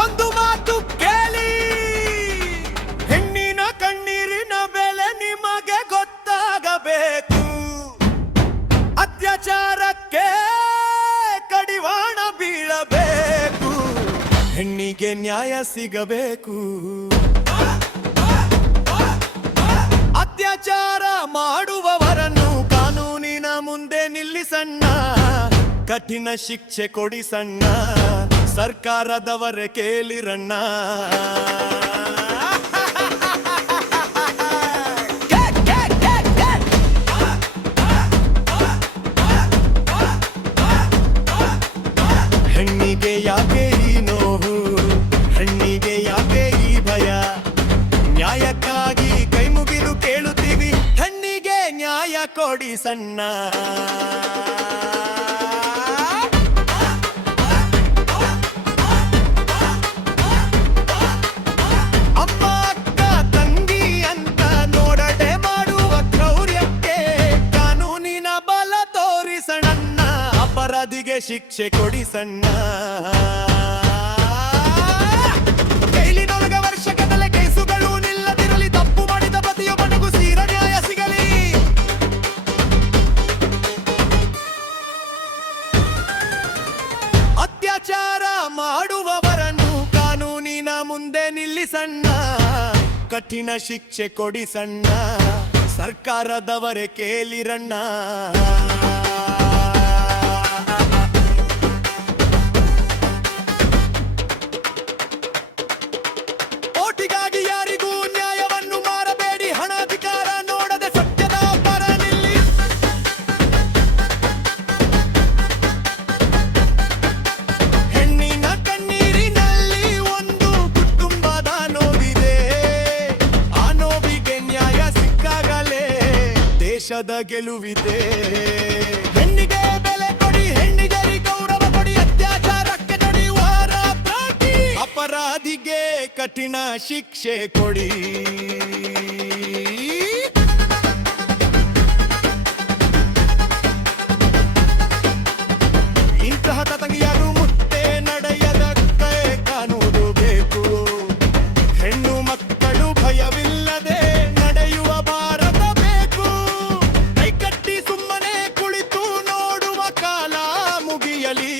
ಒಂದು ಮಾತು ಕೇಳಿ, ಹೆಣ್ಣಿನ ಕಣ್ಣೀರಿನ ಬೆಲೆ ನಿಮಗೆ ಗೊತ್ತಾಗಬೇಕು. ಅತ್ಯಾಚಾರಕ್ಕೆ ಕಡಿವಾಣ ಬೀಳಬೇಕು, ಹೆಣ್ಣಿಗೆ ನ್ಯಾಯ ಸಿಗಬೇಕು. ಅತ್ಯಾಚಾರ ಮಾಡುವವರನ್ನು ಕಾನೂನಿನ ಮುಂದೆ ನಿಲ್ಲಿಸಣ್ಣ, ಕಠಿಣ ಶಿಕ್ಷೆ ಕೊಡಿಸಣ್ಣ, ಸರ್ಕಾರದವರೇ ಕೇಳಿರಣ್ಣ. ಹೆಣ್ಣಿಗೆ ಯಾಕೆ ಈ ನೋವು, ಹೆಣ್ಣಿಗೆ ಯಾಕೆ ಈ ಭಯ, ನ್ಯಾಯಕ್ಕಾಗಿ ಕೈ ಮುಗಿದು ಕೇಳುತ್ತೀವಿ, ಹೆಣ್ಣಿಗೆ ನ್ಯಾಯ ಕೊಡಿ ಸಣ್ಣ. ಅಮ್ಮ ಅಕ್ಕ ತಂಗಿ ಅಂತ ನೋಡಡೆ ಮಾಡುವ ಕ್ರೌರ್ಯಕ್ಕೆ ಕಾನೂನಿನ ಬಲ ತೋರಿಸಣ್ಣ, ಅಪರಾಧಿಗೆ ಶಿಕ್ಷೆ ಕೊಡಿಸಣ್ಣ. ಜೈಲಿನೊಳಗ ವರ್ಷಗಟ್ಟಲೆ ಕೇಸುಗಳು ನಿಲ್ಲದಿರಲಿ, ತಪ್ಪು ಮಾಡಿದ ಪ್ರತಿಯೊಬ್ಬನಿಗೂ ಸೀರ ನ್ಯಾಯ ಸಿಗಲಿ. ಅತ್ಯಾಚಾರ ಮಾಡುವವರನ್ನು ಕಾನೂನಿನ ಮುಂದೆ ನಿಲ್ಲಿಸಣ್ಣ, ಕಠಿಣ ಶಿಕ್ಷೆ ಕೊಡಿಸಣ್ಣ, ಸರ್ಕಾರದವರೇ ಕೇಳಿರಣ್ಣ. ಓಟಿಗಾಗಿ ಯಾರಿಗೂ ನ್ಯಾಯವನ್ನು ಮಾರಬೇಡಿ, ಹಣಾಧಿಕಾರ ನೋಡದೆ ಸತ್ಯದ ಪರ ನಿಲ್ಲಿ. ಹೆಣ್ಣಿನ ಕಣ್ಣೀರಿನಲ್ಲಿ ಒಂದು ಕುಟುಂಬದ ನೋವಿದೆ, ಆ ನೋವಿಗೆ ನ್ಯಾಯ ಸಿಕ್ಕಾಗಲೇ ದೇಶದ ಗೆಲುವಿದೆ. ಹೆಣ್ಣಿಗೆ ಬೆಲೆ ಕೊಡಿ, ಹೆಣ್ಣಿಗೆ ಗೌರವ ಕೊಡಿ, ಅತ್ಯಾಚಾರಕ್ಕೆ ನಡೆಯುವವರ ಪ್ರಾಟಿ, ಅಪರಾಧಿಗೆ ಕಠಿಣ ಶಿಕ್ಷೆ ಕೊಡಿ. ಇಂತಹ ತತಂಗಿಯಾರು ಮುತ್ತೆ ನಡೆಯದ ಕೈ ಕಾನೂನು ಬೇಕು, ಹೆಣ್ಣು ಮಕ್ಕಳು ಭಯವಿಲ್ಲದೆ ನಡೆಯುವ ಭಾರತ ಬೇಕು. ಕೈಕಟ್ಟಿ ಸುಮ್ಮನೆ ಕುಳಿತು ನೋಡುವ ಕಾಲ ಮುಗಿಯಲಿ,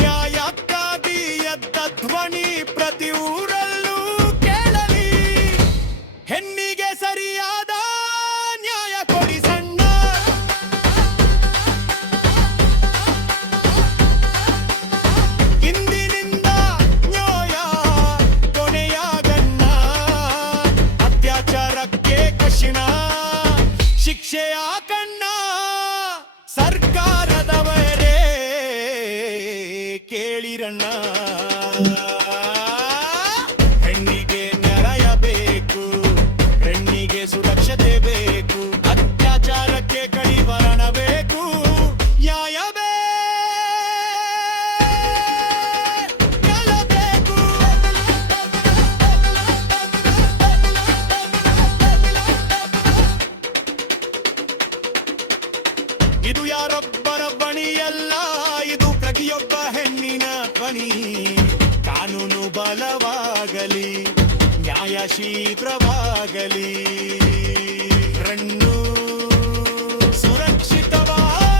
ನ್ಯಾಯಕ್ಕಾಗಿ ಎದ್ದ ಧ್ವನಿ ಪ್ರತಿ ಊರಲ್ಲೂ ಕೇಳಲಿ. ಹೆಣ್ಣಿಗೆ ಸರಿಯಾದ ನ್ಯಾಯ ಕೊಡಿ ಸಣ್ಣ, ಇಂದಿನಿಂದ ನ್ಯಾಯ ಕೊನೆಯಾಗಣ್ಣ, ಅತ್ಯಾಚಾರಕ್ಕೆ ಕಠಿಣ ಶಿಕ್ಷೆಯ ಕಣ್ಣ, ಸರ್ಕಾರದವರೇ ಕೇಳಿರಣ್ಣ. ಹೆಣ್ಣಿಗೆ ನ್ಯಾಯ ಬೇಕು, ಹೆಣ್ಣಿಗೆ ಸುರಕ್ಷತೆ ಬೇಕು, ಅತ್ಯಾಚಾರಕ್ಕೆ ಕಡಿವಾಣ ಬೇಕು, ನ್ಯಾಯವೇ ಗೆಲ್ಲಬೇಕು. ಇದು ಯಾರೊಬ್ಬರ ಬಣಿಯಲ್ಲ, ಇದು ಪ್ರತಿಯೊಬ್ಬ ಹೆಣ್ಣಿನ ಧ್ವನಿ. ಕಾನೂನು ಬಲವಾಗಲಿ, ನ್ಯಾಯ ಶೀಘ್ರವಾಗಲಿ, ಹೆಣ್ಣು ಸುರಕ್ಷಿತವಾಗಿರಲಿ.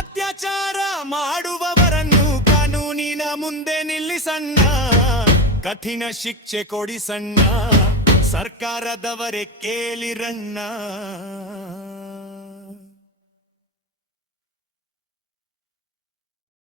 ಅತ್ಯಾಚಾರ ಮಾಡುವವರನ್ನು ಕಾನೂನಿನ ಮುಂದೆ ನಿಲ್ಲಿಸಣ್ಣ, ಕಠಿಣ ಶಿಕ್ಷೆ ಕೊಡಿಸಣ್ಣ, ಸರ್ಕಾರದವರೇ ಕೇಳಿರಣ್ಣ.